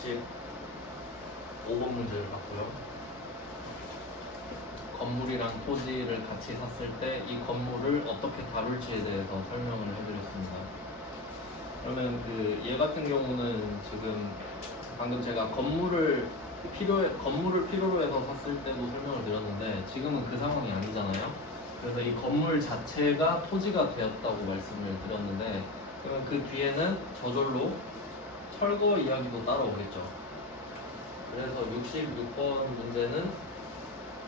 65번 문제를 봤고요. 건물이랑 토지를 같이 샀을 때 이 건물을 어떻게 다룰지에 대해서 설명을 해드렸습니다. 그러면 얘 같은 경우는 지금 방금 제가 건물을 필요로 해서 샀을 때도 설명을 드렸는데 지금은 그 상황이 아니잖아요. 그래서 이 건물 자체가 토지가 되었다고 말씀을 드렸는데 그러면 그 뒤에는 저절로 철거 이야기도 따라오겠죠. 그래서 66번 문제는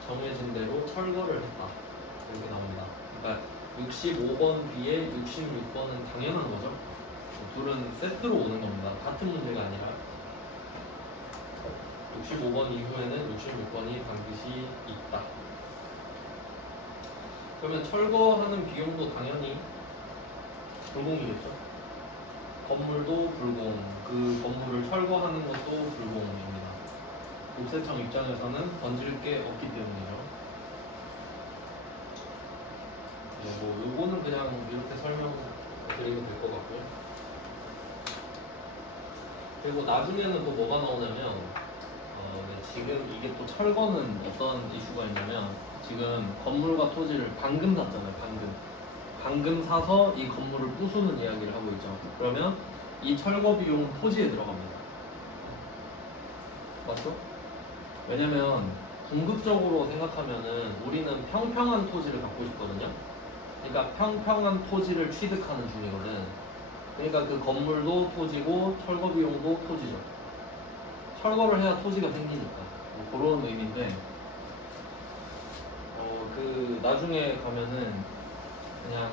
정해진 대로 철거를 했다. 이렇게 나옵니다. 그러니까 65번 뒤에 66번은 당연한 거죠. 둘은 세트로 오는 겁니다. 같은 문제가 아니라 65번 이후에는 66번이 반드시 있다. 그러면 철거하는 비용도 당연히 불공이겠죠. 건물도 불공, 그 건물을 철거하는 것도 불공입니다. 국세청 입장에서는 건질 게 없기 때문이죠. 요거는 그냥 이렇게 설명드리면 될 것 같고요. 그리고 나중에는 또 뭐가 나오냐면 지금 이게 또 철거는 어떤 이슈가 있냐면 지금 건물과 토지를 방금 샀잖아요. 방금 사서 이 건물을 부수는 이야기를 하고 있죠. 그러면 이 철거 비용은 토지에 들어갑니다. 맞죠? 왜냐면 궁극적으로 생각하면은 우리는 평평한 토지를 갖고 싶거든요. 그러니까 평평한 토지를 취득하는 중이거든. 그러니까 그 건물도 토지고 철거 비용도 토지죠. 철거를 해야 토지가 생기니까 그런 의미인데 나중에 가면은 그냥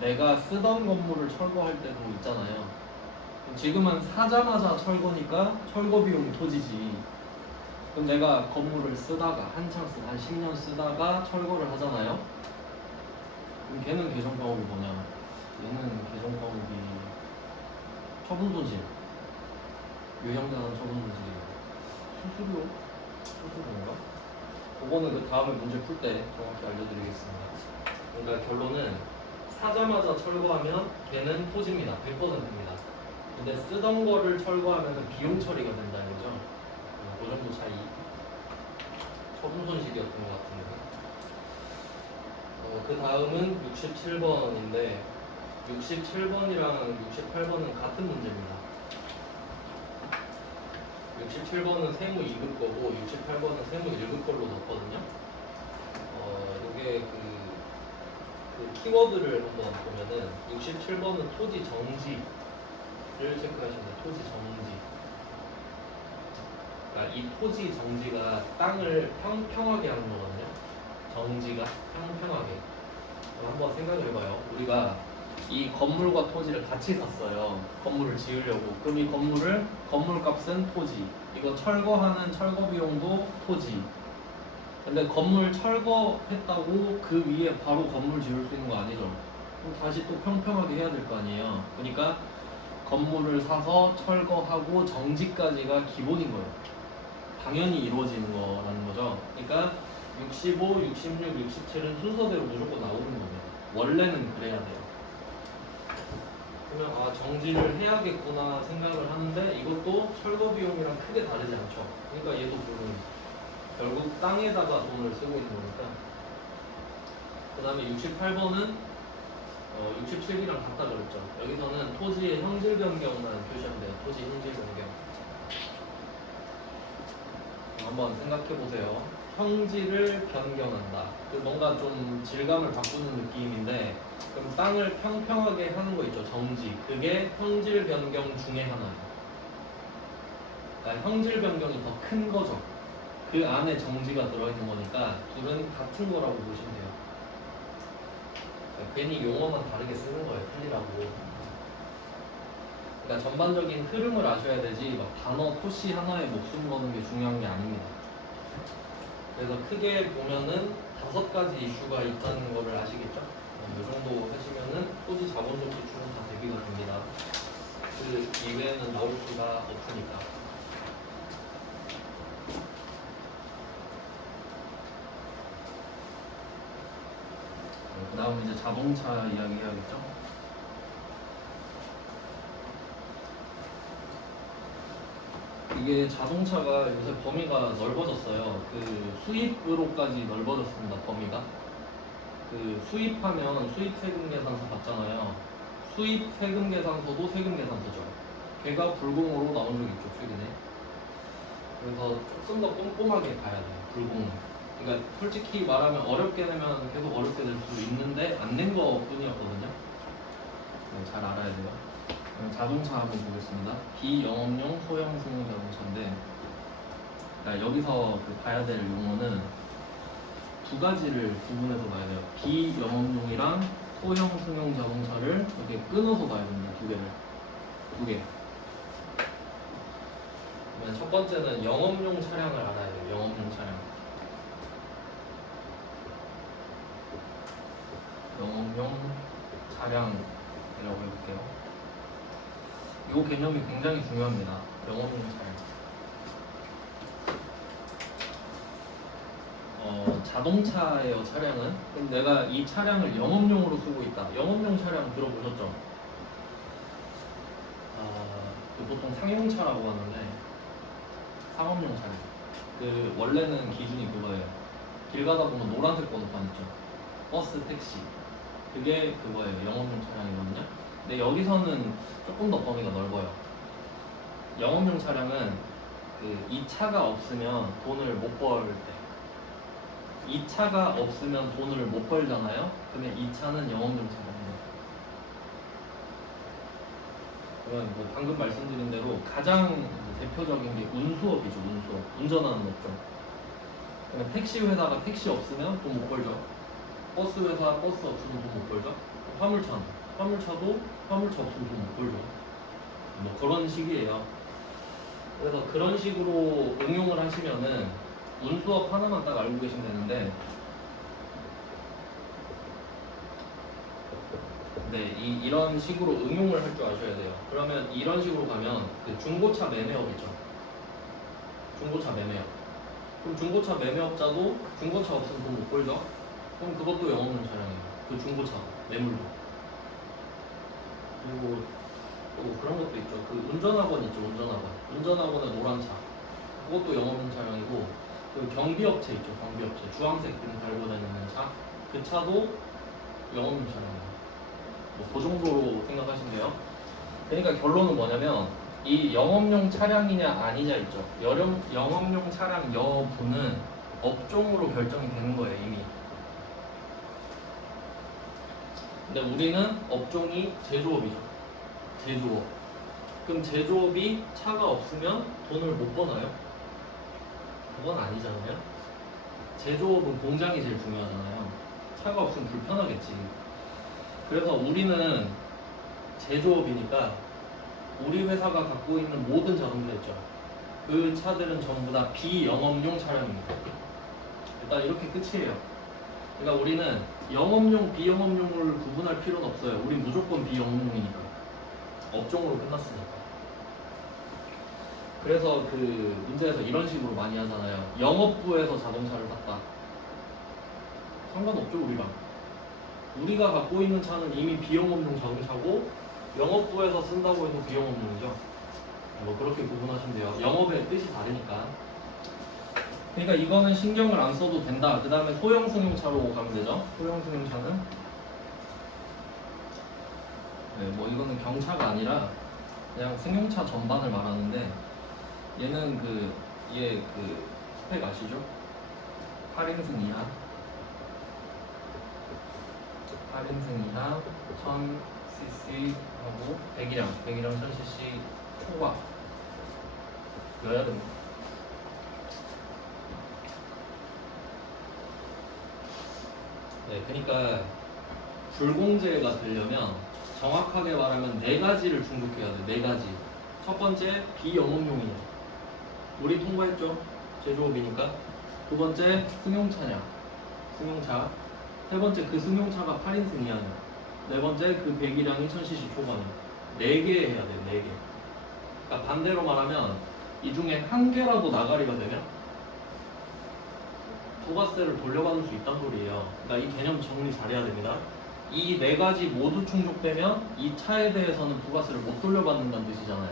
내가 쓰던 건물을 철거할 때도 있잖아요. 지금은 사자마자 철거니까 철거 비용이 토지지. 그럼 내가 건물을 쓰다가 한 10년 쓰다가 철거를 하잖아요. 그럼 걔는 개정과목이 뭐냐? 얘는 개정과목이 처분손실. 유형자산 처분손실이에요. 수수료인가? 그거는 그 다음에 문제 풀 때 정확히 알려드리겠습니다. 그러니까 결론은 사자마자 철거하면 걔는 토지입니다. 100%입니다. 근데 쓰던 거를 철거하면 비용 처리가 된다 이거죠. 그 정도 차이. 처분 손실이었던 것 같은데. 그 다음은 67번인데 67번이랑 68번은 같은 문제입니다. 67번은 세무 2급 거고 68번은 세무 1급 걸로 넣었거든요. 이게 그 키워드를 한번 보면은 67번은 토지 정지를 체크하시면 돼요. 토지 정지. 그러니까 이 토지 정지가 땅을 평평하게 하는 거거든요. 정지가 평평하게. 한번 생각을 해봐요. 우리가 이 건물과 토지를 같이 샀어요. 건물을 지으려고. 그럼 이 건물값은 토지. 이거 철거하는 철거 비용도 토지. 근데 건물 철거했다고 그 위에 바로 건물 지을 수 있는 거 아니죠. 그럼 다시 또 평평하게 해야 될 거 아니에요. 그러니까 건물을 사서 철거하고 정지까지가 기본인 거예요. 당연히 이루어지는 거라는 거죠. 그러니까 65, 66, 67은 순서대로 무조건 나오는 겁니다. 원래는 그래야 돼요. 그러면 정지를 해야겠구나 생각을 하는데 이것도 철거 비용이랑 크게 다르지 않죠. 그러니까 얘도 결국 땅에다가 돈을 쓰고 있는 거니까. 그 다음에 68번은 67이랑 같다 그랬죠. 여기서는 토지의 형질 변경만 표시하면 돼요. 토지 형질 변경. 한번 생각해 보세요. 형질을 변경한다. 뭔가 좀 질감을 바꾸는 느낌인데 그럼 땅을 평평하게 하는 거 있죠. 정지. 그게 형질 변경 중에 하나예요. 그러니까 형질 변경이 더 큰 거죠. 그 안에 정지가 들어있는 거니까 둘은 같은 거라고 보시면 돼요. 그러니까 괜히 용어만 다르게 쓰는 거예요. 틀리라고. 그러니까 전반적인 흐름을 아셔야 되지 막 단어 토시 하나에 목숨 거는 게 중요한 게 아닙니다. 그래서 크게 보면은 5가지 이슈가 있다는 거를 아시겠죠? 이 정도 하시면은 토지 자본적 지출은 다 대비가 됩니다. 그 이외에는 나올 수가 없으니까. 그 다음 이제 자동차 이야기 해야겠죠? 이게 자동차가 요새 범위가 넓어졌어요. 그 수입으로까지 넓어졌습니다. 범위가. 그 수입하면 수입 세금 계산서 받잖아요. 수입 세금 계산서도 세금 계산서죠. 걔가 불공으로 나온 적이 있죠, 최근에. 그래서 조금 더 꼼꼼하게 봐야 돼요, 불공. 그러니까 솔직히 말하면 어렵게 내면 계속 어렵게 될 수 있는데 안 낸 거 뿐이었거든요. 네, 잘 알아야 돼요. 그럼 자동차 한번 보겠습니다. 비영업용 소형 승용 자동차인데, 그러니까 여기서 그 봐야 될 용어는 두 가지를 구분해서 봐야 돼요. 비영업용이랑 소형 승용 자동차를 이렇게 끊어서 봐야 됩니다. 두 개를. 두 개. 그러면 첫 번째는 영업용 차량을 알아야 돼요. 영업용 차량. 영업용 차량이라고 해볼게요. 이 개념이 굉장히 중요합니다. 영업용 차량. 자동차예요, 차량은. 그럼 내가 이 차량을 영업용으로 쓰고 있다. 영업용 차량 들어보셨죠? 보통 상용차라고 하는데 상업용 차량. 그 원래는 기준이 그거예요. 길 가다 보면 노란색 번호판 있죠. 버스, 택시. 그게 그거예요. 영업용 차량이거든요. 근데 여기서는 조금 더 범위가 넓어요. 영업용 차량은 이 차가 없으면 돈을 못 벌 때. 이 차가 없으면 돈을 못 벌잖아요. 그러면 이 차는 영업용 차량이에요. 그러면 뭐 방금 말씀드린 대로 가장 대표적인 게 운수업이죠. 운수업. 운전하는 업종. 그러면 택시 회사가 택시 없으면 돈 못 벌죠. 버스 회사 버스 없으면 돈 못 벌죠. 화물차도 화물차 없으면 돈 못 벌죠. 뭐 그런 식이에요. 그래서 그런 식으로 응용을 하시면은 운수업 하나만 딱 알고 계시면 되는데, 네, 이런 식으로 응용을 할 줄 아셔야 돼요. 그러면 이런 식으로 가면 그 중고차 매매업이죠. 중고차 매매업. 그럼 중고차 매매업자도 중고차 없으면 돈 못 벌죠. 그럼 그것도 영업용 차량이에요. 그 중고차 매물도. 그리고 또 그런 것도 있죠. 그 운전학원 있죠. 운전학원의 노란 차. 그것도 영업용 차량이고, 그 경비업체 있죠. 경비업체. 주황색 등 달고 다니는 차. 그 차도 영업용 차량이에요. 뭐 그 정도로 생각하시면 돼요. 그러니까 결론은 뭐냐면 이 영업용 차량이냐 아니냐 있죠. 영업용 차량 여부는 업종으로 결정이 되는 거예요, 이미. 근데 우리는 업종이 제조업이죠. 제조업. 그럼 제조업이 차가 없으면 돈을 못 버나요? 그건 아니잖아요. 제조업은 공장이 제일 중요하잖아요. 차가 없으면 불편하겠지. 그래서 우리는 제조업이니까 우리 회사가 갖고 있는 모든 자동차 있죠. 그 차들은 전부 다 비영업용 차량입니다. 일단 이렇게 끝이에요. 그러니까 우리는 영업용, 비영업용을 구분할 필요는 없어요. 우리 무조건 비영업용이니까. 업종으로 끝났으니까. 그래서 그 문제에서 이런 식으로 많이 하잖아요. 영업부에서 자동차를 샀다. 상관없죠, 우리랑. 우리가 갖고 있는 차는 이미 비영업용 자동차고 영업부에서 쓴다고 해서 비영업용이죠. 뭐 그렇게 구분하시면 돼요. 영업의 뜻이 다르니까. 그러니까 이거는 신경을 안 써도 된다. 그 다음에 소형 승용차로 가면 되죠. 소형 승용차는 뭐 이거는 경차가 아니라 그냥 승용차 전반을 말하는데, 얘는 얘 스펙 아시죠? 8인승 이하 1000cc 하고 배기량 1000cc 초과 여야 됩니다. 네, 그러니까 불공제가 되려면 정확하게 말하면 네 가지를 충족해야 돼. 네 가지. 첫 번째, 비영업용이냐. 우리 통과했죠? 제조업이니까. 두 번째, 승용차냐. 승용차. 세 번째, 그 승용차가 8인승 이하냐. 네 번째, 그 배기량이 1000cc 초과냐. 네 개 해야 돼. 네 개. 그러니까 반대로 말하면 이 중에 한 개라도 나가리가 되면 부가세를 돌려받을 수 있다는 소리예요. 그러니까 이 개념 정리 잘해야 됩니다. 이 네 가지 모두 충족되면 이 차에 대해서는 부가세를 못 돌려받는다는 뜻이잖아요.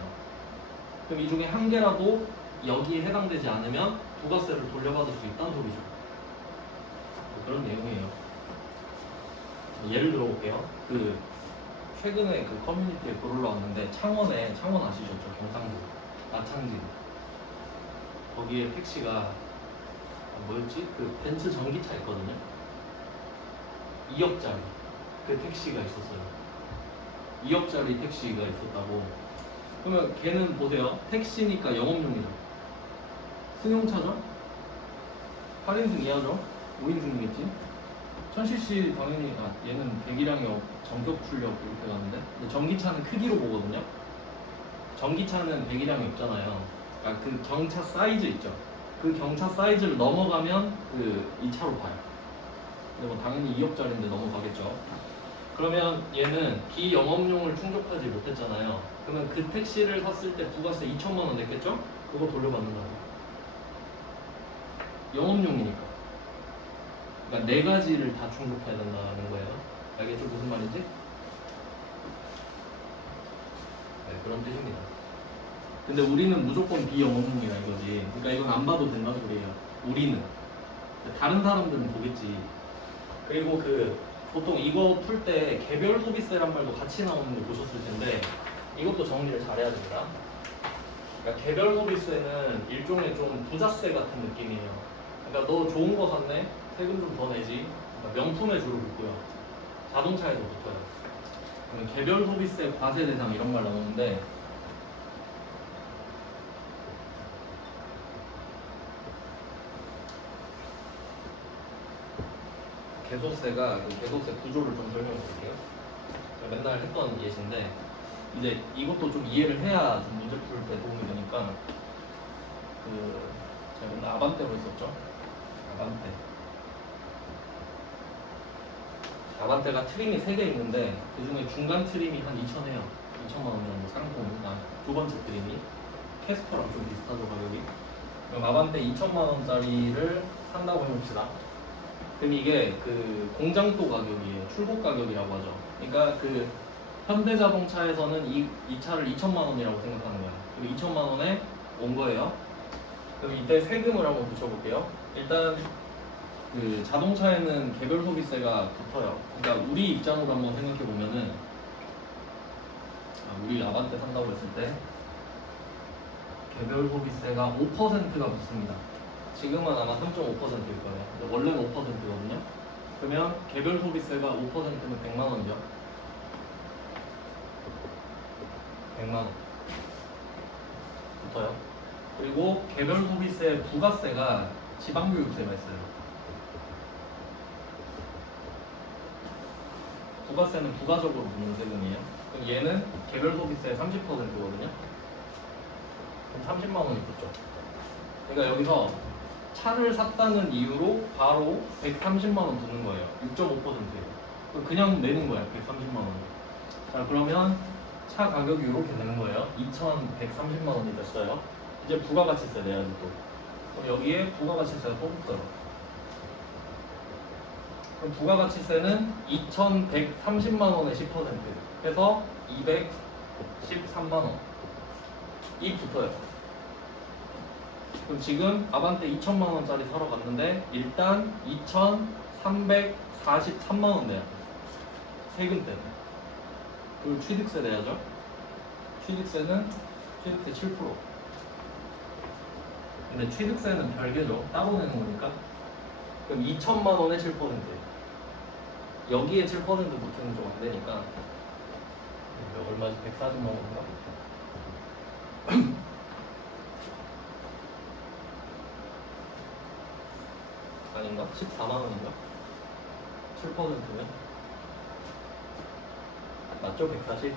그럼 이 중에 한 개라도 여기에 해당되지 않으면 부가세를 돌려받을 수 있다는 소리죠. 그런 내용이에요. 예를 들어볼게요. 최근에 커뮤니티에 글 올라왔는데 창원 아시죠? 저 경상도 마창진 거기에 택시가 뭐였지? 벤츠 전기차 있거든요. 2억짜리 그 택시가 있었어요. 2억짜리 택시가 있었다고. 그러면 걔는 보세요. 택시니까 영업용이죠. 승용차죠? 8인승 이하죠? 5인승이겠지? 1000cc 당연히 얘는 배기량이 전격 출력 이렇게 가는데 근데 전기차는 크기로 보거든요. 전기차는 배기량이 없잖아요. 그 경차 사이즈 있죠. 그 경차 사이즈를 넘어가면 이 차로 봐요. 근데 뭐 당연히 2억짜리인데 넘어가겠죠. 그러면 얘는 비영업용을 충족하지 못했잖아요. 그러면 그 택시를 샀을 때 부가세 2천만 원 냈겠죠? 그거 돌려받는다고. 영업용이니까. 그러니까 네 가지를 다 충족해야 된다는 거예요. 알겠죠? 무슨 말인지? 네, 그런 뜻입니다. 근데 우리는 무조건 비영업용이야 이거지. 그러니까 이건 안 봐도 된다는 소리예요. 우리는. 다른 사람들은 보겠지. 그리고 보통 이거 풀 때 개별 소비세란 말도 같이 나오는 거 보셨을 텐데 이것도 정리를 잘해야 됩니다. 그러니까 개별 소비세는 일종의 좀 부자세 같은 느낌이에요. 그러니까 너 좋은 거 샀네? 세금 좀 더 내지. 그러니까 명품에 주로 붙고요. 자동차에도 붙어요. 그러면 개별 소비세, 과세 대상 이런 말 나오는데 개소세가 개소세 구조를 좀 설명해 드릴게요. 제가 맨날 했던 예시인데 이제 이것도 좀 이해를 해야 좀 문제 풀 때 도움이 되니까 제가 맨날 아반떼로 했었죠. 아반떼가 트림이 3개 있는데 그 중에 중간 트림이 한 2,000 해요. 2천만 원 정도 상품. 두 번째 트림이 캐스퍼랑 좀 비슷하죠 가격이. 그럼 아반떼 2천만 원짜리를 산다고 해봅시다. 그럼 이게 공장도 가격이에요. 출고 가격이라고 하죠. 그러니까 현대자동차에서는 이 차를 2천만 원이라고 생각하는 거야. 그리고 2천만 원에 온 거예요. 그럼 이때 세금을 한번 붙여볼게요. 일단 자동차에는 개별 소비세가 붙어요. 그러니까 우리 입장으로 한번 생각해 보면은 우리 아반떼 산다고 했을 때 개별 소비세가 5%가 붙습니다. 지금은 아마 3.5%일 거예요. 근데 원래는 5%거든요. 그러면 개별 소비세가 5%면 100만 원이죠. 100만 원 붙어요. 그리고 개별 소비세 부가세가 지방교육세가 있어요. 부가세는 부가적으로 붙는 세금이에요. 그럼 얘는 개별 소비세 30%거든요. 그럼 30만 원이 붙죠. 그러니까 여기서 차를 샀다는 이유로 바로 130만 원 붙는 거예요. 6.5%예요. 그냥 내는 거야, 130만 원. 자, 그러면 차 가격이 이렇게 되는 거예요. 2,130만 원이 됐어요. 이제 부가가치세 내야지 또. 그럼 여기에 부가가치세가 또 붙어요. 그럼 부가가치세는 2,130만 원의 10% 해서 213만 원이 붙어요. 그럼 지금 아반떼 2천만 원짜리 사러 갔는데 일단 2,343만 원 내야 돼. 세금 때문에. 그리고 취득세 내야죠. 취득세는 취득세 7%. 근데 취득세는 별개죠. 따로 내는 거니까. 그럼 2천만 원에 7%예요. 여기에 7% 붙으면 좀 안 되니까. 얼마지? 140만 원인가? 아닌가? 14만 원인가? 7%면? 맞죠? 140?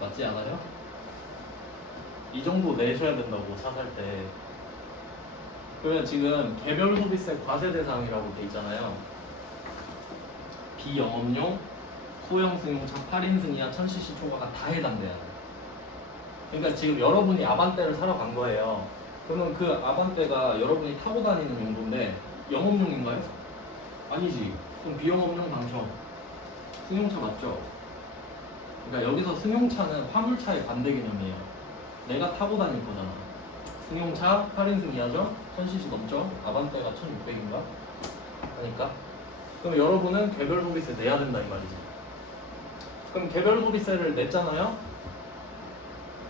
맞지 않아요? 이 정도 내셔야 된다고 차 살 때. 그러면 지금 개별 소비세 과세 대상이라고 돼 있잖아요. 비영업용, 소형 승용차 8인승 이하 1000cc 초과가 다 해당돼야 돼. 그러니까 지금 여러분이 아반떼를 사러 간 거예요. 그러면 그 아반떼가 여러분이 타고 다니는 용도인데 영업용인가요? 아니지. 그럼 비영업용 당첨. 승용차 맞죠? 그러니까 여기서 승용차는 화물차의 반대 개념이에요. 내가 타고 다닐 거잖아. 승용차 8인승 이하죠? 1000cc 넘죠? 아반떼가 1600인가? 하니까 그럼 여러분은 개별 소비세 내야 된다 이 말이지. 그럼 개별 소비세를 냈잖아요?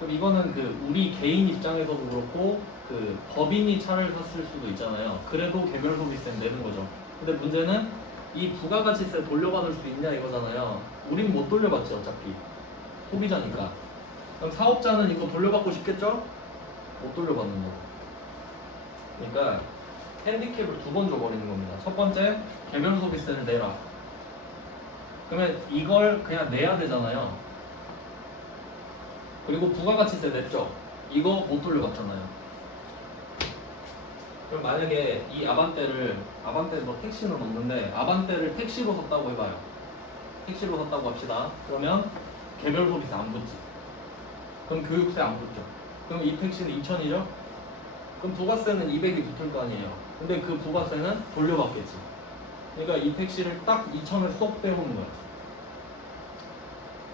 그럼 이거는 그 우리 개인 입장에서도 그렇고 그 법인이 차를 샀을 수도 있잖아요. 그래도 개별 소비세는 내는 거죠. 근데 문제는 이 부가가치세 돌려받을 수 있냐 이거잖아요. 우린 못 돌려받지 어차피 소비자니까. 그럼 사업자는 이거 돌려받고 싶겠죠? 못 돌려받는 거. 그러니까 핸디캡을 두 번 줘버리는 겁니다. 첫 번째, 개별 소비세를 내라. 그러면 이걸 그냥 내야 되잖아요. 그리고 부가가치세 냈죠. 이거 못 돌려받잖아요. 그럼 만약에 이 아반떼 뭐 택시는 없는데 아반떼를 택시로 샀다고 해봐요. 택시로 샀다고 합시다. 그러면 개별 소비세 안 붙지. 그럼 교육세 안 붙죠. 그럼 이 택시는 2,000이죠? 그럼 부가세는 200이 붙을 거 아니에요. 근데 그 부가세는 돌려받겠지. 그러니까 이 택시를 딱 2,000을 쏙 빼오는 거야.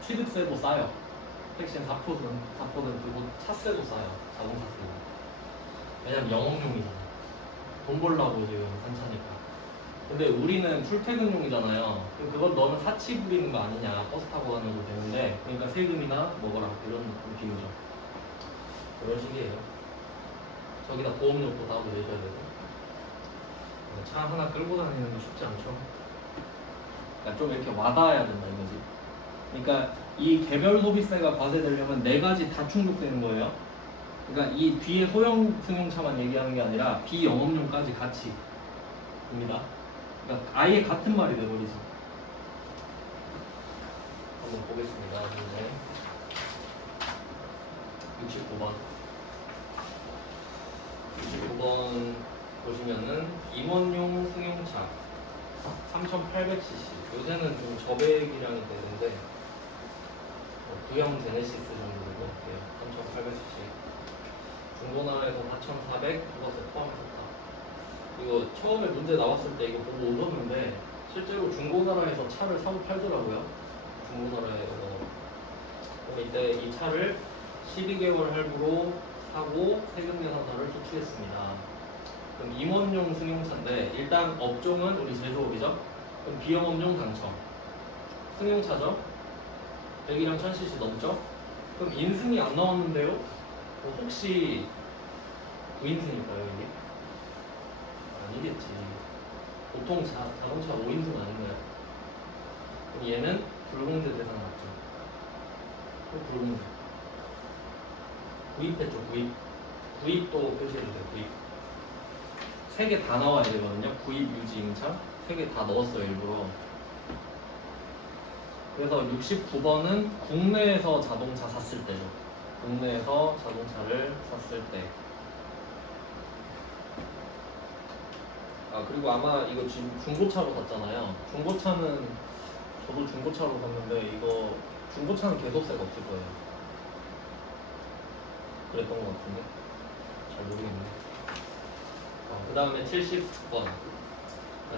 취득세도 싸요. 택시는 4%고 차세도 싸요. 자동차세도. 왜냐면 영업용이잖아. 돈 벌라고 지금 산 차니까. 근데 우리는 출퇴근용이잖아요. 그럼 그건 너는 사치 부리는 거 아니냐. 버스 타고 다녀도 되는데 그러니까 세금이나 먹어라 이런 느낌이죠. 그런 식이에요. 저기다 보험료도 따로 내셔야 되고. 차 하나 끌고 다니는 거 쉽지 않죠. 그러니까 좀 이렇게 와닿아야 된다 이거지. 그러니까 이 개별 소비세가 과세되려면 네 가지 다 충족되는 거예요. 그러니까 이 뒤에 소형 승용차만 얘기하는 게 아니라 비영업용까지 같이 입니다. 그러니까 아예 같은 말이 돼버리지. 한번 보겠습니다. 문제 69번 보시면은 임원용 승용차 3,800cc. 요새는 좀 저배기량이 되는데 구형 제네시스 정도 되고 3,800cc. 중고나라에서 4,400 부가세 포함했었다. 이거 처음에 문제 나왔을 때 이거 보고 웃었는데 실제로 중고나라에서 차를 사고 팔더라고요. 중고나라에서. 그럼 이때 이 차를 12개월 할부로 사고 세금 계산서를 수취했습니다. 그럼 임원용 승용차인데 일단 업종은 우리 제조업이죠. 그럼 비영업용 당첨. 승용차죠. 100이랑 1000cc 넘죠. 그럼 인승이 안 나왔는데요. 혹시 9인승일까요 이게? 아니겠지. 보통 자동차 5인승 아닌가요? 그럼 얘는 불공제 대상 맞죠? 불공제. 구입했죠, 구입. 구입도 표시해주세요, 구입. 3개 다 나와야 되거든요. 구입, 유지, 임차. 3개 다 넣었어요, 일부러. 그래서 69번은 국내에서 자동차 샀을 때죠. 국내에서 자동차를 샀을 때. 아, 그리고 아마 이거 지금 중고차로 샀잖아요. 중고차는 저도 중고차로 샀는데 이거 중고차는 계속세가 없을 거예요. 그랬던 것 같은데 잘 모르겠네. 그 다음에 70번.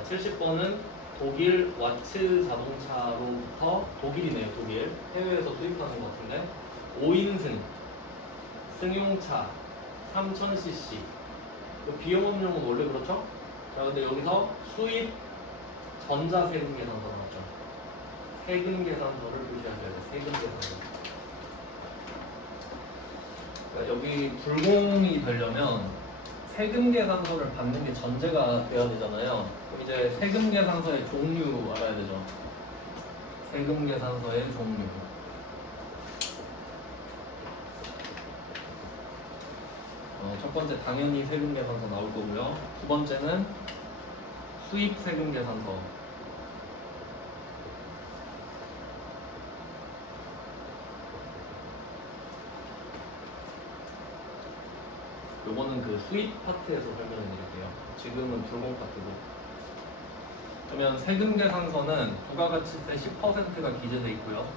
70번은 독일 와츠 자동차로부터 독일이네요. 독일 해외에서 수입하는 것 같은데 5인승 승용차 3000cc 비영업용은 원래 그렇죠? 자, 근데 여기서 수입 전자세금 계산서 나왔죠. 세금 계산서를 표시하셔야 돼요. 세금 계산서. 그러니까 여기 불공이 되려면 세금 계산서를 받는 게 전제가 돼야 되잖아요. 그럼 이제 세금 계산서의 종류 알아야 되죠. 세금 계산서의 종류. 첫 번째 당연히 세금 계산서 나올 거고요. 두 번째는 수입 세금 계산서. 요거는 그 수입 파트에서 설명해 드릴게요. 지금은 불공 파트고. 그러면 세금 계산서는 부가가치세 10%가 기재되어 있고요.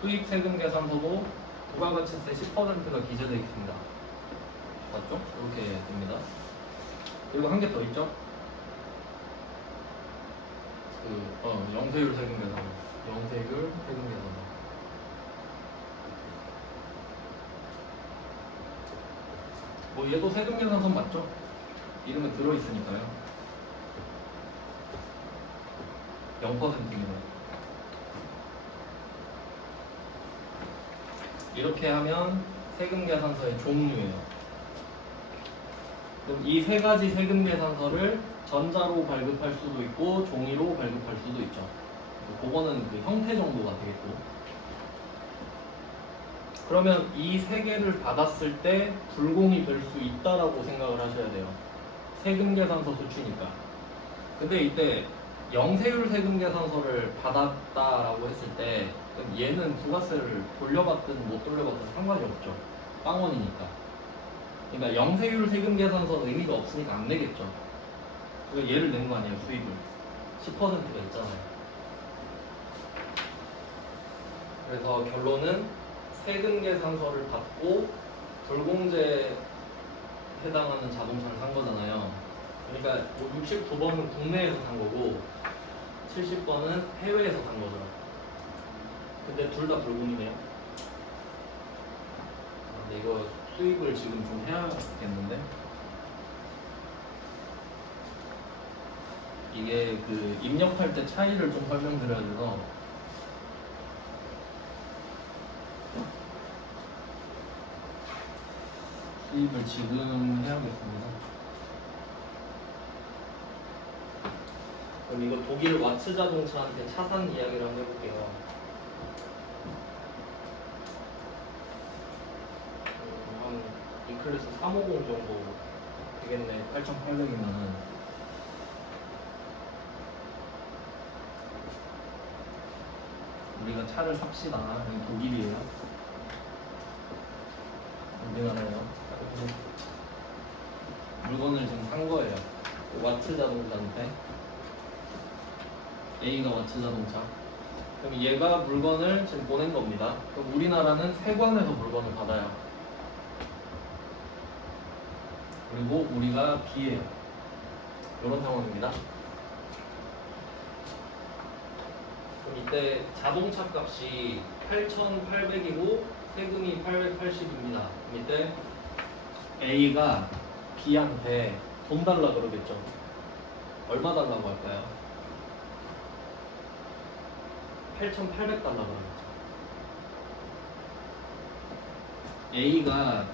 수입 세금 계산서도 부가가치세 10%가 기재되어 있습니다. 맞죠? 이렇게 됩니다. 그리고 한 개 더 있죠? 영세율 세금 계산서. 영세율 세금 계산서. 뭐 얘도 세금 계산서 맞죠? 이름에 들어있으니까요. 0%입니다. 이렇게 하면 세금 계산서의 종류예요. 그럼 이 세 가지 세금 계산서를 전자로 발급할 수도 있고 종이로 발급할 수도 있죠. 그거는 그 형태 정도가 되겠고. 그러면 이 세 개를 받았을 때 불공이 될 수 있다라고 생각을 하셔야 돼요. 세금 계산서 수치니까. 근데 이때 영세율 세금 계산서를 받았다라고 했을 때 그럼 얘는 부가세를 돌려받든 못 돌려받든 상관이 없죠. 빵원이니까. 그러니까 영세율 세금 계산서는 의미가 없으니까 안 내겠죠. 그러니까 얘를 낸 거 아니에요, 수익을. 10%가 있잖아요. 그래서 결론은 세금 계산서를 받고 불공제에 해당하는 자동차를 산 거잖아요. 그러니까 69번은 국내에서 산 거고 70번은 해외에서 산 거죠. 근데 둘 다 불공이네요. 근데 이거 수입을 지금 좀 해야겠는데 이게 그 입력할 때 차이를 좀 설명드려야 돼서 수입을 지금 해야겠습니다. 그럼 이거 독일 와츠 자동차한테 차산 이야기를 한번 해볼게요. 한 E클래스 350 정도 되겠네. 8,800이면은 우리가 차를 삽시다. 여기 독일이에요. 우리나라예요. 물건을 지금 산 거예요. 와츠 자동차한테. A가 와츠 자동차. 그럼 얘가 물건을 지금 보낸 겁니다. 그럼 우리나라는 세관에서 물건을 받아요. 그리고 우리가 B예요. 이런 상황입니다. 그럼 이때 자동차 값이 8,800이고 세금이 880입니다. 그럼 이때 A가 B한테 돈 달라 그러겠죠. 얼마 달라고 할까요? 8,800 달라 그러겠죠. A가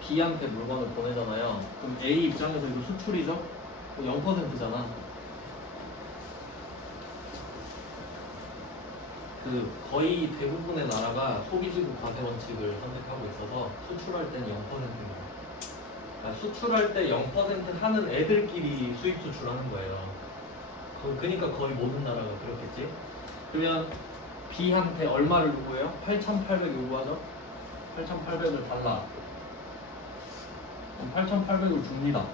B한테 물건을 보내잖아요. 그럼 A 입장에서 이거 수출이죠? 0%잖아. 그 거의 대부분의 나라가 소비지구 과세 원칙을 선택하고 있어서 수출할 때는 0%입니다. 그러니까 수출할 때 0% 하는 애들끼리 수입 수출하는 거예요. 그러니까 거의 모든 나라가 그렇겠지. 그러면 B한테 얼마를 요구해요? 8,800 요구하죠? 8,800을 달라. 그럼 8,800을 줍니다.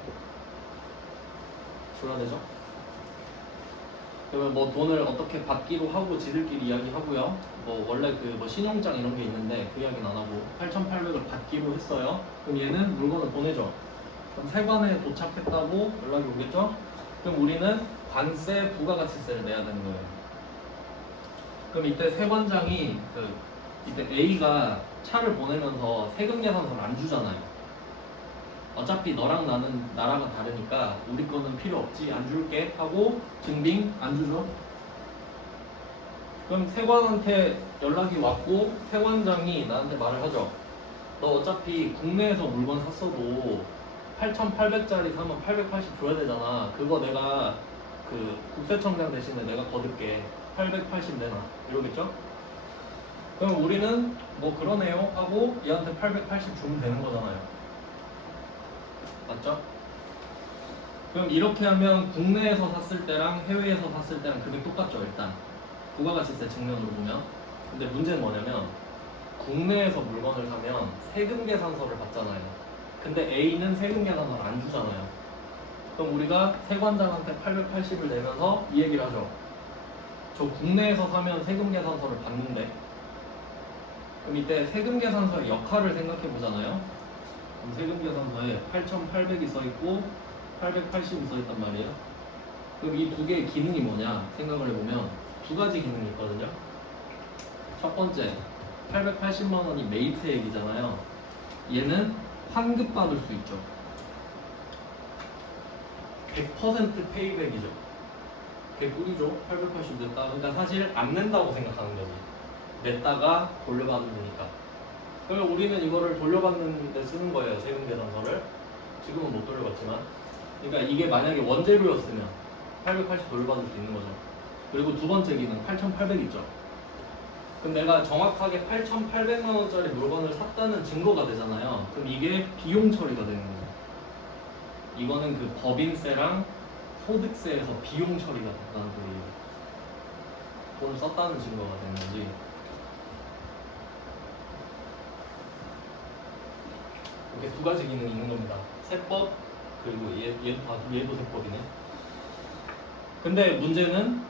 줘야 되죠? 그러면 뭐 돈을 어떻게 받기로 하고 지들끼리 이야기하고요. 뭐 원래 그 뭐 신용장 이런 게 있는데 그 이야기는 안 하고 8,800을 받기로 했어요. 그럼 얘는 물건을 보내죠. 그럼 세관에 도착했다고 연락이 오겠죠? 그럼 우리는 관세 부가가치세를 내야 되는 거예요. 그럼 이때 세관장이 이때 A가 차를 보내면서 세금 계산서를 안 주잖아요. 어차피 너랑 나는 나라가 다르니까 우리 거는 필요 없지, 안 줄게 하고 증빙 안 주죠. 그럼 세관한테 연락이 왔고 세관장이 나한테 말을 하죠. 너 어차피 국내에서 물건 샀어도 8,800짜리 사면 880 줘야 되잖아. 그거 내가 그 국세청장 대신에 내가 거둘게. 880 내놔. 이러겠죠? 그럼 우리는 뭐 그러네요 하고 얘한테 880 주면 되는 거잖아요. 맞죠? 그럼 이렇게 하면 국내에서 샀을 때랑 해외에서 샀을 때랑 그게 똑같죠. 일단 부가가치세 측면으로 보면. 근데 문제는 뭐냐면 국내에서 물건을 사면 세금 계산서를 받잖아요. 근데 A는 세금 계산서를 안 주잖아요. 그럼 우리가 세관장한테 880을 내면서 이 얘기를 하죠. 저 국내에서 사면 세금 계산서를 받는데, 그럼 이때 세금 계산서의 역할을 생각해 보잖아요. 그럼 세금 계산서에 8,800이 써 있고 880이 써 있단 말이에요. 그럼 이 두 개의 기능이 뭐냐 생각을 해보면 두 가지 기능이 있거든요. 첫 번째, 880만 원이 매입세액이잖아요. 얘는 환급받을 수 있죠. 100% 페이백이죠. 개꿀이죠. 880 냈다. 그러니까 사실 안 낸다고 생각하는 거지. 냈다가 돌려받으면 되니까. 그러면 우리는 이거를 돌려받는 데 쓰는 거예요. 세금 계산서를. 지금은 못 돌려받지만. 그러니까 이게 만약에 원재료였으면 880 돌려받을 수 있는 거죠. 그리고 두 번째 기능 8800 있죠. 그럼 내가 정확하게 8,800만 원짜리 물건을 샀다는 증거가 되잖아요. 그럼 이게 비용 처리가 되는 거죠. 이거는 그 법인세랑 소득세에서 비용 처리가 됐다는 소리예요. 돈을 썼다는 증거가 되는 거지. 이렇게 두 가지 기능이 있는 겁니다. 세법 그리고 얘도 세법이네. 근데 문제는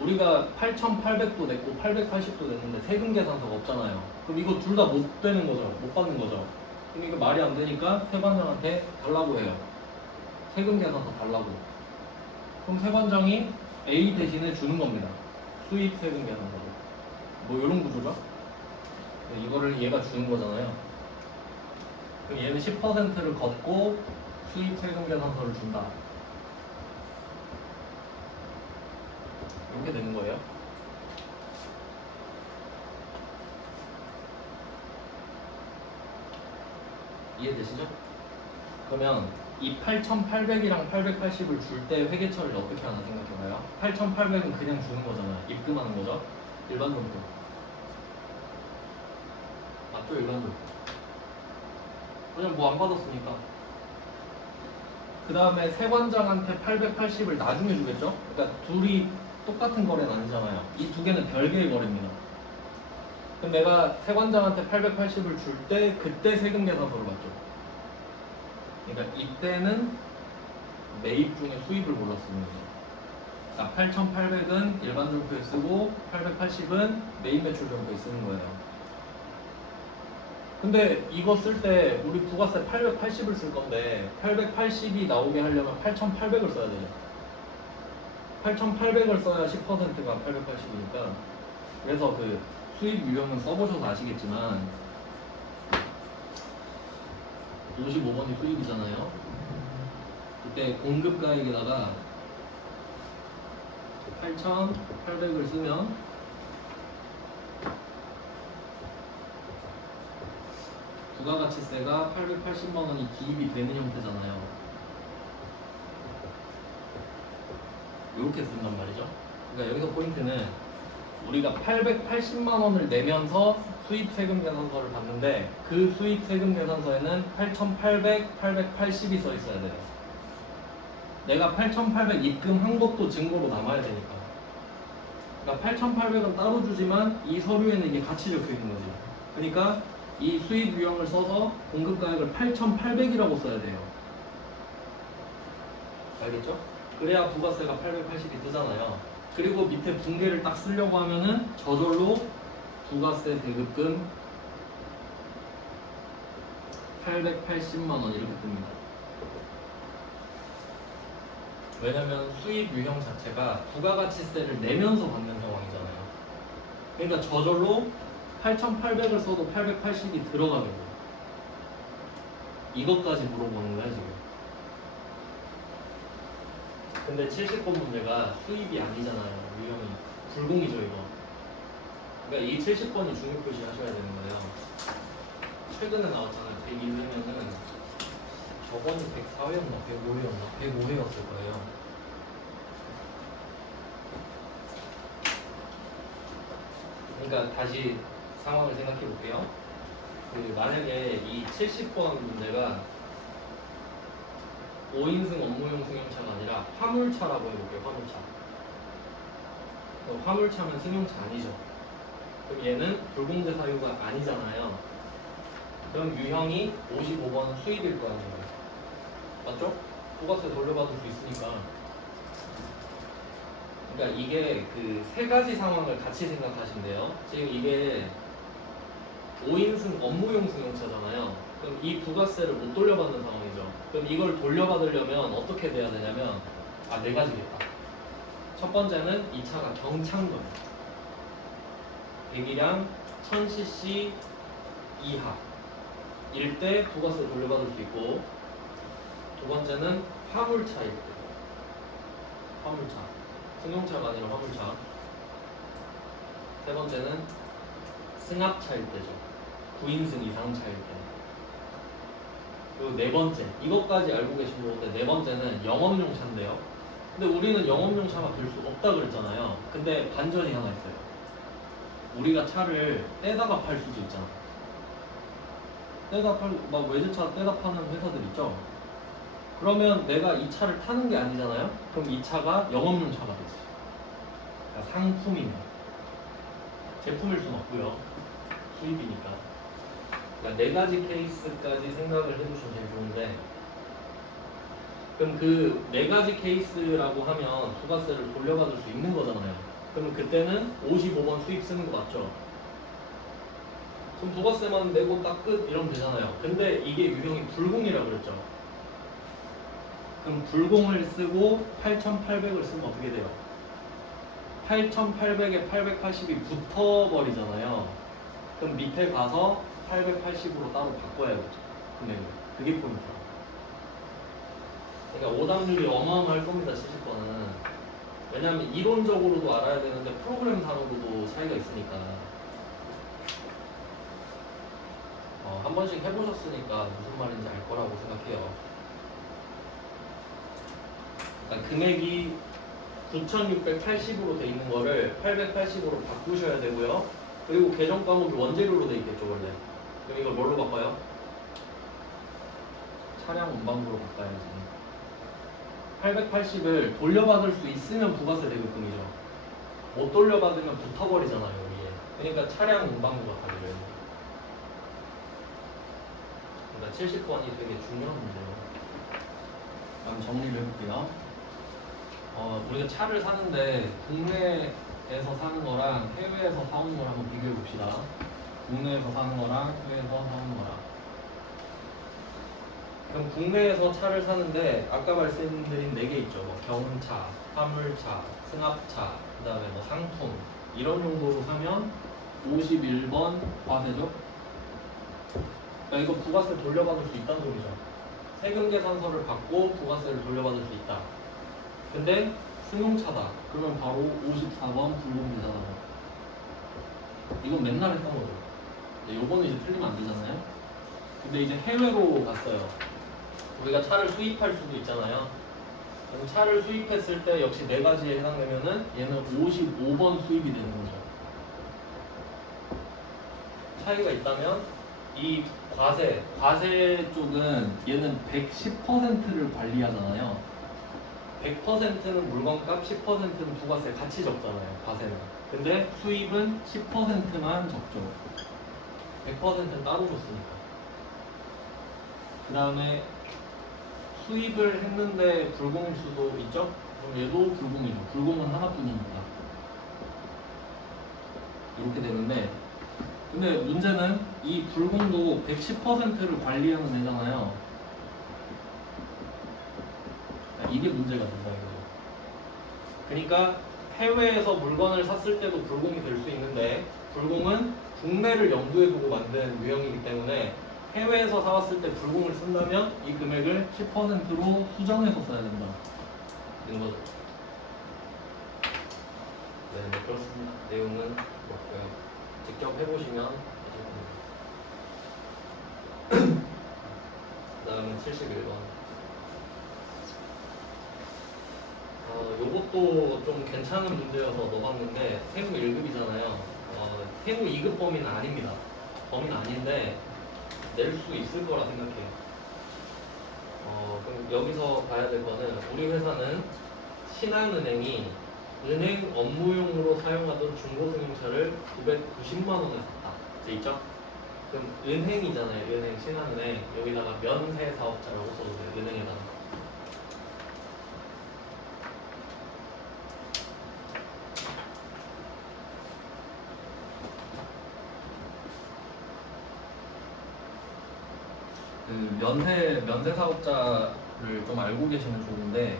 우리가 8,800도 냈고 880도 냈는데 세금 계산서가 없잖아요. 그럼 이거 둘 다 못 되는 거죠. 못 받는 거죠. 그럼 이거 말이 안 되니까 세관장한테 달라고 해요. 세금 계산서 달라고. 그럼 세관장이 A 대신에 주는 겁니다. 수입 세금 계산서로. 뭐 이런 구조죠. 이거를 얘가 주는 거잖아요. 그럼 얘는 10%를 걷고 수입 세금 계산서를 준다. 이렇게 되는 거예요. 이해되시죠? 그러면 이 8,800이랑 880을 줄 때 회계 처리를 어떻게 하나 생각해봐요. 8,800은 그냥 주는 거잖아요. 입금하는 거죠. 일반 정도. 맞죠? 일반 정도. 그냥 뭐 안 받았으니까. 그 다음에 세관장한테 880을 나중에 주겠죠? 그러니까 둘이 똑같은 거래는 아니잖아요. 이 두 개는 별개의 거래입니다. 그럼 내가 세관장한테 880을 줄 때 그때 세금 계산서를 받죠. 그러니까 이때는 매입 중에 수입을 몰라 쓰는 거죠. 그러니까 8,800은 일반 정표에 쓰고 880은 매입 매출 정표에 쓰는 거예요. 근데 이거 쓸 때 우리 부가세 880을 쓸 건데 880이 나오게 하려면 8,800을 써야 되죠. 8,800을 써야 10%가 880이니까. 그래서 그 수입 유형은 써보셔서 아시겠지만 55번이 수입이잖아요. 그때 공급가액에다가 8,800을 쓰면 부가가치세가 880만 원이 기입이 되는 형태잖아요. 이렇게 쓴단 말이죠. 그러니까 여기서 포인트는 우리가 880만 원을 내면서 수입 세금 계산서를 받는데 그 수입 세금 계산서에는 8,800, 880이 써 있어야 돼요. 내가 8,800 입금한 것도 증거로 남아야 되니까. 그러니까 8,800은 따로 주지만 이 서류에는 이게 같이 적혀 있는 거지. 그러니까 이 수입 유형을 써서 공급가액을 8,800이라고 써야 돼요. 알겠죠? 그래야 부가세가 880이 뜨잖아요. 그리고 밑에 분계를 딱 쓰려고 하면은 저절로 부가세 대급금 880만 원 이렇게 뜹니다. 왜냐면 수입 유형 자체가 부가가치세를 내면서 받는 상황이잖아요. 그러니까 저절로 8,800을 써도 880이 들어가는 거예요. 이것까지 물어보는 거야 지금. 근데 70번 문제가 수입이 아니잖아요. 유형이 불공이죠 이거. 그러니까 이 70번이 중요 표시 하셔야 되는 거예요. 최근에 나왔잖아요. 101회면은 저번이 104회였나 105회였나 105회였을 거예요. 그러니까 다시 상황을 생각해 볼게요. 그 만약에 이 70번 문제가 5인승 업무용 승용차가 아니라 화물차라고 해볼게요. 화물차. 화물차면 승용차 아니죠. 그럼 얘는 불공제 사유가 아니잖아요. 그럼 유형이 55번 수입일 거 아니에요. 맞죠? 부가세 돌려받을 수 있으니까. 그러니까 이게 그 세 가지 상황을 같이 생각하신대요. 지금 이게 5인승 업무용 승용차잖아요. 그럼 이 부가세를 못 돌려받는 상황이죠. 그럼 이걸 돌려받으려면 어떻게 돼야 되냐면 네 가지겠다. 첫 번째는 이 차가 경차인거예요. 배기량 1000cc 이하. 일 때 부가세 돌려받을 수 있고, 두 번째는 화물차일 때. 화물차. 승용차가 아니라 화물차. 세 번째는 승합차일 때죠. 9인승 이상 차일 때. 그리고 네 번째, 이것까지 알고 계신 건데 네 번째는 영업용 차인데요. 근데 우리는 영업용 차가 될 수 없다 그랬잖아요. 근데 반전이 하나 있어요. 우리가 차를 떼다가 팔 수도 있잖아. 막 외제차 떼다 파는 회사들 있죠. 그러면 내가 이 차를 타는 게 아니잖아요. 그럼 이 차가 영업용 차가 되지. 그러니까 상품이네. 제품일 순 없고요. 수입이니까. 그러니까 네 가지 케이스까지 생각을 해주시면 제일 좋은데, 그럼 그 네 가지 케이스라고 하면 부가세를 돌려받을 수 있는 거잖아요. 그럼 그때는 55번 수입 쓰는 거 맞죠? 그럼 부가세만 내고 딱 끝 이러면 되잖아요. 근데 이게 유형이 불공이라고 그랬죠. 그럼 불공을 쓰고 8,800을 쓰면 어떻게 돼요? 8,800에 880이 붙어버리잖아요. 그럼 밑에 가서 880으로 따로 바꿔야겠죠. 금액을. 그게 포인트야. 그러니까 오답률이 어마어마할 겁니다. 70번은. 왜냐하면 이론적으로도 알아야 되는데 프로그램상으로도 차이가 있으니까. 한 번씩 해보셨으니까 무슨 말인지 알 거라고 생각해요. 그러니까 금액이 9,680으로 돼 있는 거를 880으로 바꾸셔야 되고요. 그리고 계정 과목이 원재료로 돼 있겠죠 원래. 그럼 이걸 뭘로 바꿔요? 차량 운반부로 바꿔야지. 880을 돌려받을 수 있으면 부가세 대급금이죠. 못 돌려받으면 붙어버리잖아요 위에. 그러니까 차량 운반부가 가려요. 그러니까 70번이 되게 중요한 문제예요. 그럼 정리를 해볼게요. 우리가 차를 사는데 국내에서 사는 거랑 해외에서 사오는 거랑 한번 비교해 봅시다. 국내에서 사는 거랑 해외에서 사오는 거랑. 그럼 국내에서 차를 사는데 아까 말씀드린 4개 있죠. 뭐 경차, 화물차, 승합차, 그 다음에 뭐 상품 이런 용도로 사면 51번 과세죠. 그러니까 이거 부가세 돌려받을 수 있다는 소리죠. 세금 계산서를 받고 부가세를 돌려받을 수 있다. 근데 승용차다. 그러면 바로 54번 불공되잖아요. 이건 맨날 했던 거죠. 요거는 이제 틀리면 안 되잖아요. 근데 이제 해외로 갔어요. 우리가 차를 수입할 수도 있잖아요. 그럼 차를 수입했을 때 역시 4가지에 해당되면은 얘는 55번 수입이 되는 거죠. 차이가 있다면 이 과세 쪽은 얘는 110%를 관리하잖아요. 100%는 물건값, 10%는 부가세 같이 적잖아요. 과세는. 근데 수입은 10%만 적죠. 100%는 따로 줬으니까. 그 다음에 수입을 했는데 불공일 수도 있죠? 그럼 얘도 불공이죠. 불공은 하나뿐이니까. 이렇게 되는데, 근데 문제는 이 불공도 110%를 관리하는 애잖아요. 이게 문제가 된다 이거죠. 그러니까 해외에서 물건을 샀을 때도 불공이 될 수 있는데, 불공은 국내를 염두에 두고 만든 유형이기 때문에 해외에서 사왔을 때 불공을 쓴다면 이 금액을 10%로 수정해서 써야 된다. 이런 거죠. 네, 그렇습니다. 내용은 그렇고요. 직접 해보시면 아실 겁니다. 그 다음은 71번. 요것도 좀 괜찮은 문제여서 넣어봤는데 세무 1급이잖아요. 세무 2급 범위는 아닙니다. 범위는 아닌데 낼 수 있을 거라 생각해요. 그럼 여기서 봐야 될 거는 우리 회사는 신한은행이 은행 업무용으로 사용하던 중고승용차를 990만 원에 샀다. 돼 있죠? 그럼 은행이잖아요. 은행, 신한은행. 여기다가 면세사업자라고 써도 돼요. 은행에다가. 그 면세 사업자를 좀 알고 계시면 좋은데,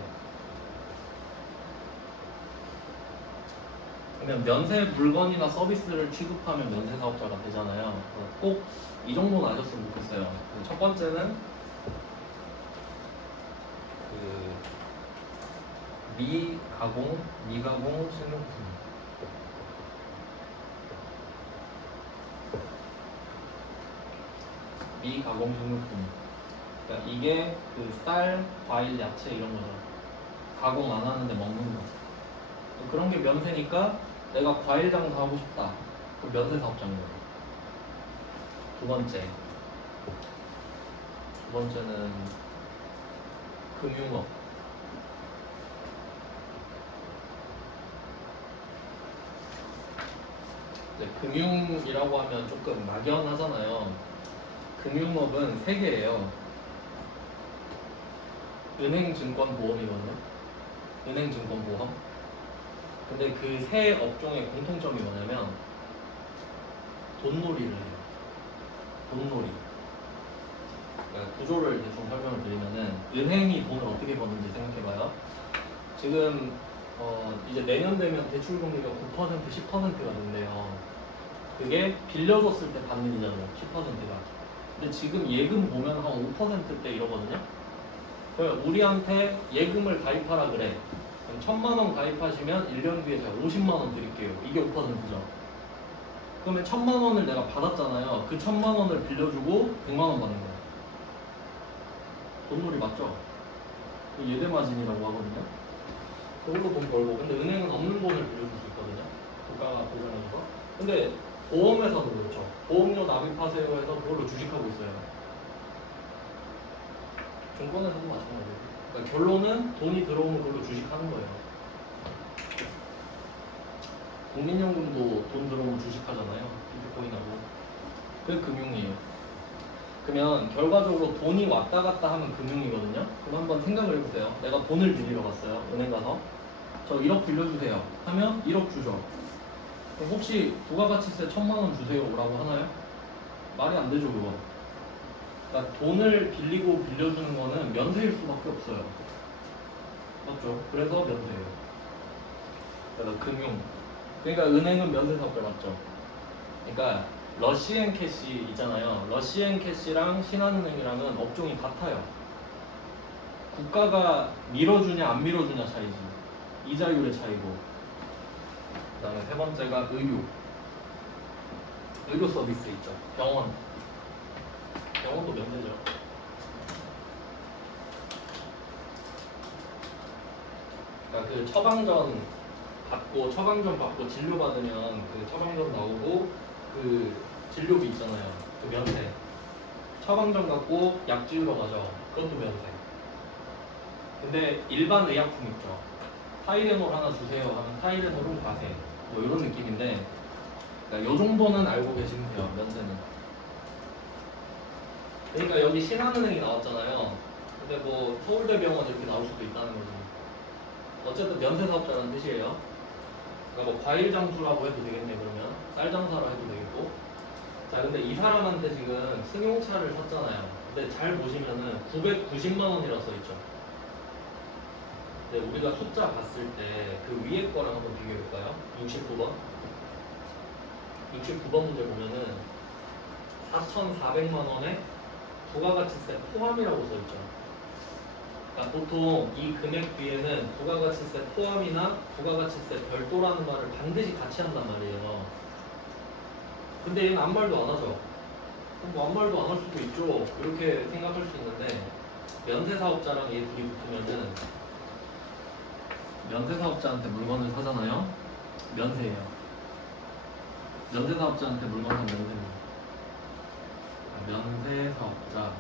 그러면 면세 물건이나 서비스를 취급하면 면세 사업자가 되잖아요. 꼭 이 정도는 아셨으면 좋겠어요. 첫 번째는 그 미가공 식료품. 미가공 식료품. 그러니까 이게 그 쌀, 과일, 야채 이런 거죠. 가공 안 하는데 먹는 거. 그런 게 면세니까 내가 과일 장사하고 싶다. 그럼 면세 사업자인 거예요. 두 번째는 금융업. 이제 금융이라고 하면 조금 막연하잖아요. 금융업은 세 개예요. 은행, 증권, 보험이거든요. 은행, 증권, 보험. 근데 그 세 업종의 공통점이 뭐냐면 돈놀이를 해요. 돈놀이. 그러니까 구조를 대충 설명을 드리면은 은행이 돈을 어떻게 버는지 생각해봐요. 지금 이제 내년 되면 대출 금리가 9%, 10%가 된대요. 그게 빌려줬을 때 받는 이자죠. 10%가. 근데 지금 예금 보면 한 5%대 이러거든요. 그러면 우리한테 예금을 가입하라 그래. 그럼 1,000만 원 가입하시면 1년 뒤에 제가 50만 원 드릴게요. 이게 5%죠. 그러면 1,000만 원을 내가 받았잖아요. 그 1,000만 원을 빌려주고 100만 원 받는 거예요. 돈놀이 맞죠? 예대마진이라고 하거든요. 그걸로 돈 벌고. 근데 은행은 없는 돈을 빌려줄 수 있거든요. 국가가 보장해서. 근데 보험회사도 그렇죠. 보험료 납입하세요 해서 그걸로 주식하고 있어요. 증권에서도 마찬가지예요. 그러니까 결론은 돈이 들어오는 걸로 주식하는 거예요. 국민연금도 돈 들어오면 주식하잖아요. 비트코인하고. 그게 금융이에요. 그러면 결과적으로 돈이 왔다 갔다 하면 금융이거든요. 그럼 한번 생각을 해보세요. 내가 돈을 빌리러 갔어요. 은행 가서. 저 1억 빌려주세요. 하면 1억 주죠. 그럼 혹시 부가가치세 1,000만 원 주세요 라고 하나요? 말이 안 되죠 그거. 그러니까 돈을 빌리고 빌려주는 거는 면세일 수밖에 없어요. 맞죠? 그래서 면세예요. 그러니까 금융. 그러니까 은행은 면세 사업자 맞죠? 그러니까 러시앤캐시 있잖아요. 러시앤캐시랑 신한은행이랑은 업종이 같아요. 국가가 밀어주냐 안 밀어주냐 차이지. 이자율의 차이고. 그 다음에 세 번째가 의료 서비스 있죠. 병원도 면세죠. 그러니까 그 처방전 받고 진료 받으면 그 처방전 나오고 그 진료비 있잖아요. 그 면세. 처방전 갖고 약 지으러 가죠. 그것도 면세. 근데 일반 의약품 있죠. 타이레놀 하나 주세요 하면 타이레놀은 과세. 뭐 이런 느낌인데, 그러니까 요 정도는 알고 계시면 돼요. 면세는. 그러니까 여기 신한은행이 나왔잖아요. 근데 뭐 서울대병원 이렇게 나올 수도 있다는 거죠. 어쨌든 면세 사업자라는 뜻이에요. 그러니까 뭐 과일 장수라고 해도 되겠네 그러면. 쌀 장사라 해도 되겠고. 자 근데 이 사람한테 지금 승용차를 샀잖아요. 근데 잘 보시면은 990만 원이라 써 있죠. 근데 우리가 숫자 봤을 때 그 위에 거랑 한번 비교해 볼까요? 69번. 69번 문제 보면은 4,400만 원에 부가가치세 포함이라고 써 있죠. 그러니까 보통 이 금액 뒤에는 부가가치세 포함이나 부가가치세 별도라는 말을 반드시 같이 한단 말이에요. 근데 얘는 아무 말도 안 하죠. 뭐 아무 말도 안 할 수도 있죠. 이렇게 생각할 수 있는데 면세 사업자랑 얘 둘이 붙으면은 면세 사업자한테 물건을 사잖아요. 면세예요. 면세 사업자한테 물건 사면 면세입니다. 면세 사업자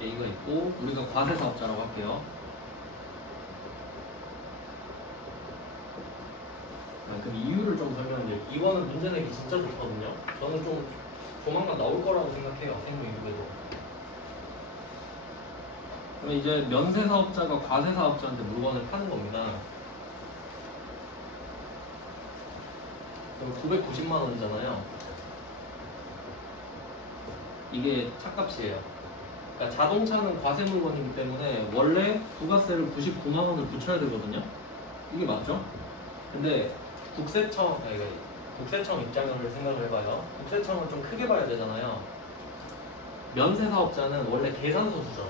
얘가 있고 우리가 과세 사업자라고 할게요. 그럼 이유를 좀 설명드릴게요. 이거는 문제 내기 진짜 좋거든요. 저는 좀 조만간 나올 거라고 생각해요. 생명이득에도. 그럼 이제 면세 사업자가 과세 사업자한테 물건을 파는 겁니다. 그럼 990만 원이잖아요. 이게 차값이에요. 그러니까 자동차는 과세 물건이기 때문에 원래 부가세를 99만 원을 붙여야 되거든요. 이게 맞죠? 근데 국세청 입장을 생각을 해봐요. 국세청은 좀 크게 봐야 되잖아요. 면세 사업자는 원래 계산서 주죠.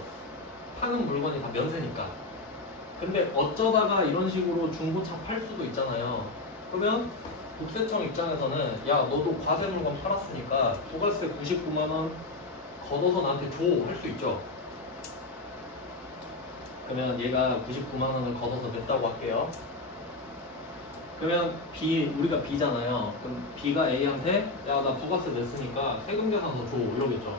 파는 물건이 다 면세니까. 근데 어쩌다가 이런 식으로 중고차 팔 수도 있잖아요. 그러면 국세청 입장에서는 야 너도 과세 물건 팔았으니까 부가세 99만 원 걷어서 나한테 줘 할 수 있죠. 그러면 얘가 99만 원을 걷어서 냈다고 할게요. 그러면 우리가 B잖아요. 그럼 B가 A한테 야 나 부가세 냈으니까 세금 계산서 줘 이러겠죠.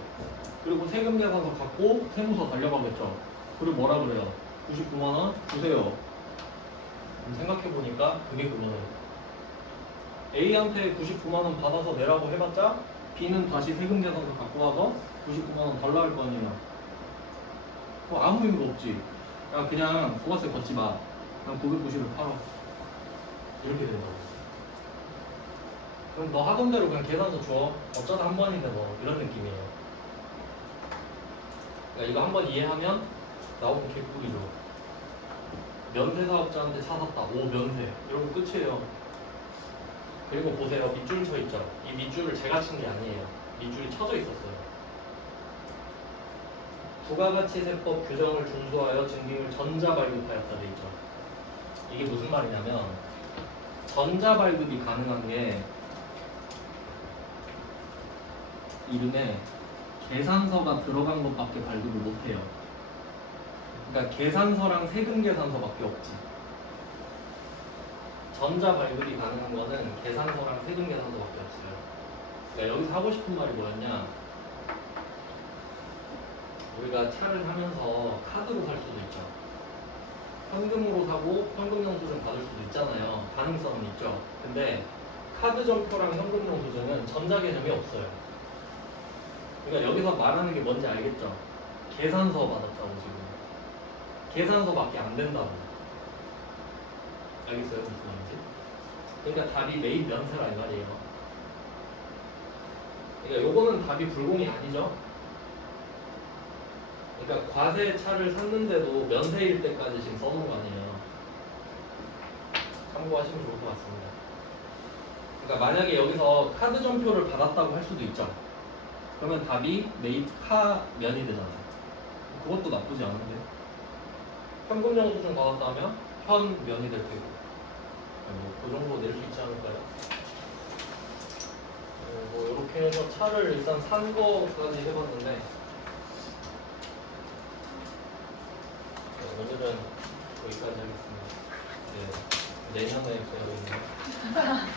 그리고 세금 계산서 갖고 세무서 달려가겠죠. 그리고 뭐라 그래요? 99만 원 주세요. 생각해보니까 그게 그거네요. A한테 99만 원 받아서 내라고 해봤자 B는 다시 세금 계산서 갖고 와서 99만 원 달라 할 거 아니에요. 아무 의미가 없지. 야 그냥 부가세 걷지 마. 그냥 990을 팔아. 이렇게 된다고. 그럼 너 하던 대로 그냥 계산서 줘. 어쩌다 한 번인데 뭐 이런 느낌이에요. 그러니까 이거 한 번 이해하면 나오면 개꿀이죠. 면세 사업자한테 차 샀다. 오 면세. 이러면 끝이에요. 그리고 보세요. 밑줄 쳐 있죠. 이 밑줄을 제가 친 게 아니에요. 밑줄이 쳐져 있었어요. 부가가치세법 규정을 준수하여 증빙을 전자발급하였다 돼 있죠. 이게 무슨 말이냐면 전자발급이 가능한 게 이름에 계산서가 들어간 것밖에 발급을 못해요. 그러니까 계산서랑 세금 계산서밖에 없지. 전자 발급이 가능한 거는 계산서랑 세금 계산서밖에 없어요. 그러니까 여기서 하고 싶은 말이 뭐였냐? 우리가 차를 사면서 카드로 살 수도 있죠. 현금으로 사고 현금 영수증 받을 수도 있잖아요. 가능성은 있죠. 근데 카드 점표랑 현금 영수증은 전자 개념이 없어요. 그러니까 여기서 말하는 게 뭔지 알겠죠? 계산서 받았다고 지금. 계산서밖에 안 된다고. 알겠어요? 무슨 말인지? 그러니까 답이 매입 면세라 이 말이에요. 그러니까 요거는 답이 불공이 아니죠? 그러니까 과세 차를 샀는데도 면세일 때까지 지금 써놓은 거 아니에요. 참고하시면 좋을 것 같습니다. 그러니까 만약에 여기서 카드 점표를 받았다고 할 수도 있죠. 그러면 답이 매입 카면이 되잖아요. 그것도 나쁘지 않은데. 현금 영수증 받았다면 현면이 될 테고. 그 정도 낼 수 있지 않을까요? 뭐 이렇게 해서 차를 일단 산 거까지 해봤는데 오늘은 여기까지 하겠습니다. 네, 내년에 뵈요.